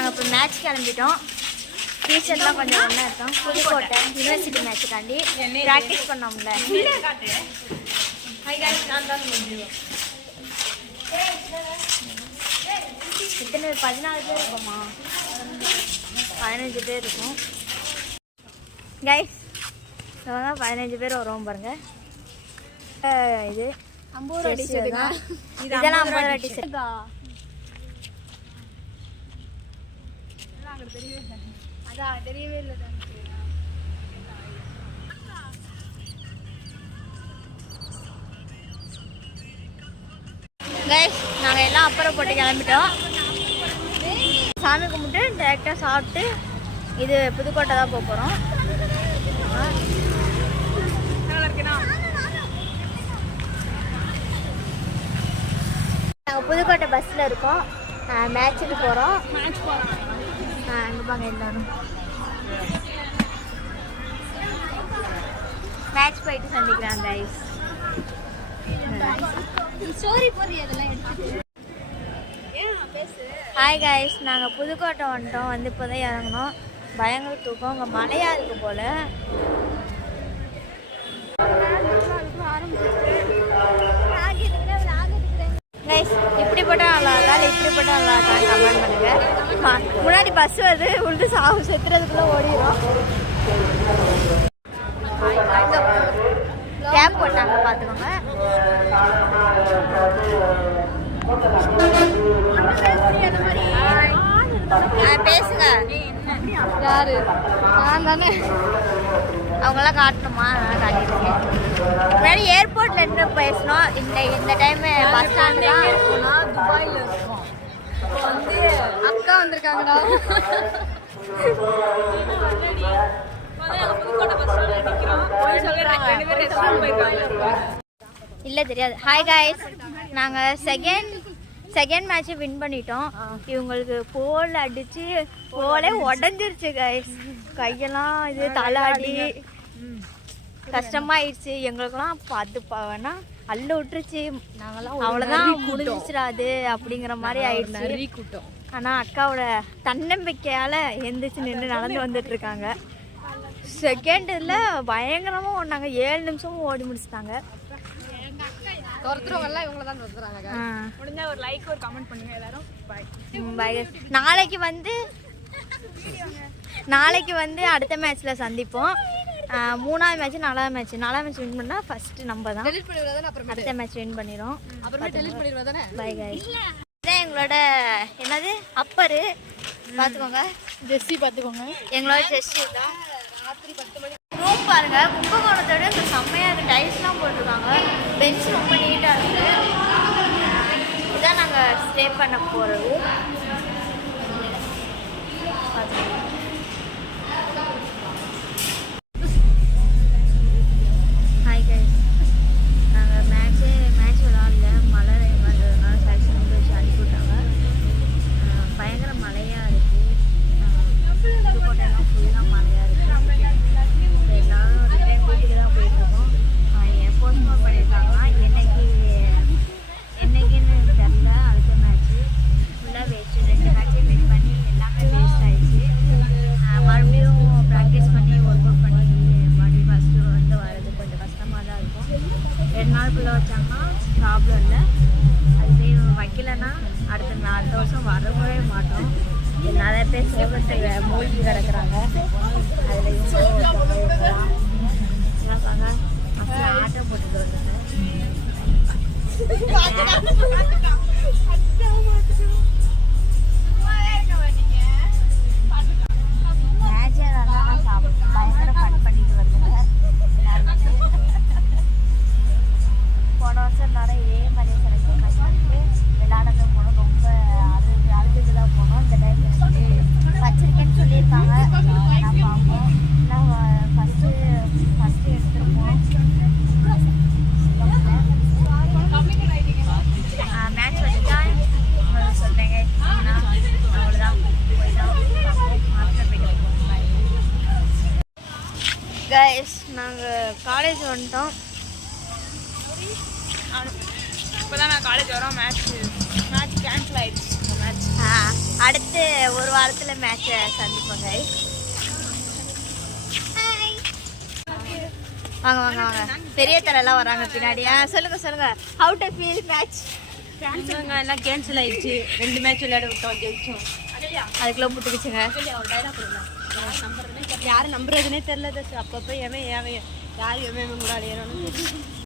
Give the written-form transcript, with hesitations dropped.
நாங்கள் இப்போ மேட்ச் கிளம்பிட்டோம். டீச்சர்லாம் கொஞ்சம் ஒன்றா இருக்கோம். புதுக்கோட்டை யூனிவர்சிட்டி மேட்ச்சுக்காண்டி ப்ராக்டிஸ் பண்ணோம்ல. இத்தனை 14 பேர் இருக்கோமா? 15 பேர் இருக்கும் கைஸ். 15 பேர் வருவோம் பாருங்க. இது 50 ரூபா டிஷர்ட் தான். இதெல்லாம் 50 ரூபா டிஷர்ட் தான். அதான் தெரியவே இல்லை தான். கைஸ் நாங்கள் எல்லாம் அப்புறம் போட்டு கிளம்பிட்டோம். சாமி கும்பிட்டு டேரெக்டாக சாப்பிட்டு இது புதுக்கோட்டை தான் போக போகிறோம். நாங்கள் புதுக்கோட்டை பஸ்ஸில் இருக்கோம். மேட்ச்சுக்கு போகிறோம். அங்கே பாங்க எல்லாரும் மேட்ச் போயிட்டு சந்திக்கிறேன் கைஸ். ஹாய் கைஸ், நாங்கள் புதுக்கோட்டை வந்துட்டோம். வந்து இப்போ தான் இறங்கணும். பயங்கர தூக்கம். அங்கே மழையாக இருக்கு போல். கைஸ் இப்படி போட்டால் நல்லா இருக்கா இல்லை இப்படி போட்டால் நல்லா இருக்கான்னு கமெண்ட் பண்ணுங்கள். முன்னாடி பஸ் வருது, உள்ள சாவு செத்துறதுக்குள்ளே ஓடிடும். கேப் போட்டாங்க பார்த்துக்கோங்க. பேசுங்க. யாரு? நான் தானே. அவங்களாம் காட்டணுமா? காட்டிருக்கேன். முன்னாடி ஏர்போர்ட்ல இருந்து பேசணும். இந்த டைம் பஸ் ஸ்டாண்டு தான் இருக்கணும். துபாயில் இருக்கோம். இப்போ வந்து அக்கா வந்திருக்காங்கடா. இல்லை தெரியாது. ஹாய் காய்ஸ், நாங்கள் செகண்ட் மேட்சை வின் பண்ணிட்டோம். இவங்களுக்கு போல் அடிச்சு போலே உடஞ்சிருச்சு காய்ஸ். கையெல்லாம் இது தலாடி கஷ்டமாயிடுச்சு எங்களுக்கெல்லாம். பார்த்து வேணா அள்ள விட்டுருச்சு. அவ்வளோதான் முடிஞ்சிச்சிடாது அப்படிங்கிற மாதிரி ஆயிடுச்சு. ஆனால் அக்காவோட தன்னம்பிக்கையால் எந்திரிச்சு நின்று நடந்து வந்துட்டு இருக்காங்க. செகண்டில் பயங்கரமாக ஓடினாங்க. 7 நிமிஷமும் ஓடி முடிச்சிட்டாங்க. முடிஞ்சா ஒரு லைக் ஒரு கமெண்ட் பண்ணுங்க எல்லாரும். நாளைக்கு வந்து அடுத்த மேட்ச்ல சந்திப்போம். 3ஆவது மேட்ச் 4ஆவது மேட்ச் வின் பண்ணா ஃபர்ஸ்ட் நம்ம தான். அடுத்த மேட்ச் வின் பண்ணிரும். Bye guys. இதான் எங்களோட என்னது அப்பரு பாத்துக்கோங்க. ஜெஸ்ஸி பாத்துக்கோங்க. எங்களோட ஜெஸ்ஸி தான். ராத்திரி 10 மணி ரூம் பாருங்க. கும்பகோணத்தோட இந்த செம்மையா இருக்கு. டைல்ஸ்லாம் போட்டிருக்காங்க. பெஞ்ச் ரொம்ப நீட்டா இருக்கு. இதான் நாங்க ஸ்டே பண்ண போற ரூம். ஹாய் கைஸ், நாங்கள் மேட்ச் விளாடல. மழை வந்ததுனால செலக்ஷன் வச்சு அனுப்பிவிட்டாங்க. பயங்கர மழையாக இருக்குது. புதுக்கோட்டையெல்லாம் ஃபுல்லாக மழையாக இருக்குது. எல்லாரும் ரிட்டர்ன் வீட்டுக்கு தான் போயிட்டுருக்கோம். போஸ்ட்போன் பண்ணியிருக்காங்கன்னா என்னைக்குன்னு தெரில. அடுத்த மேட்ச்சு ஃபுல்லாக வேஸ்ட்டு. 2 மேட்சையும் வின் பண்ணி எல்லாமே வேஸ்ட் ஆகிடுச்சு. மறுபடியும் ப்ராக்டிஸ் பண்ணி ஒர்க் அவுட் பண்ணி மறுபடியும் ஃபஸ்ட்டு வந்து வர்றது கொஞ்சம் கஷ்டமாக தான் இருக்கும். 2 நாளுக்குள்ளே வச்சாங்கன்னா ப்ராப்ளம் இல்லை. அது வைக்கலைன்னா அடுத்த வருஷம் வரவே மாட்டோம். நிறைய பேர் சோகத்தை மூழ்கி கிடக்குறாங்க. அதில் இருக்காங்க ஆட்டோ போட்டுட்டு வந்தாங்க. பயங்கர ஃபன் பண்ணிட்டு வருதுங்க. போன வருஷம் எல்லாரும் இதே மாதிரி செலக்ஷன் பண்ணிட்டு விளையாடவே போனோம். ரொம்ப அழுதுட்டு தான் போனோம். இந்த டைம் வந்து வச்சிருக்கேன்னு சொல்லியிருக்காங்க. நான் பார்ப்போம். நான் ஃபஸ்ட்டு எடுத்துருப்போம். மேட்ச் வந்துட்டா சொல்கிறேங்க. அவ்வளோதான். கைஸ், நாங்கள் காலேஜ் வந்துட்டோம். இப்போ தான் நான் காலேஜ் வரோம். மேட்ச் கேன்சல் ஆகிடுச்சு. அடுத்து ஒரு வாரத்தில் மேட்சை சந்திப்போம் கைஸ். வாங்க வாங்க வாங்க, பெரிய தரெல்லாம் வராங்க பின்னாடி. சொல்லுங்க ஹவு டு ஃபீல் மேட்ச்? எல்லாம் கேன்சல் ஆயிடுச்சு. 2 மேட்ச் விளையாட விட்டோம், ஜெயிச்சோம். அதுக்குள்ள புட்டுக்குச்சுங்க. யாரும் நம்புறதுனே தெரியல. அப்பப்போ யார் எவன் கூட அலையணும்னு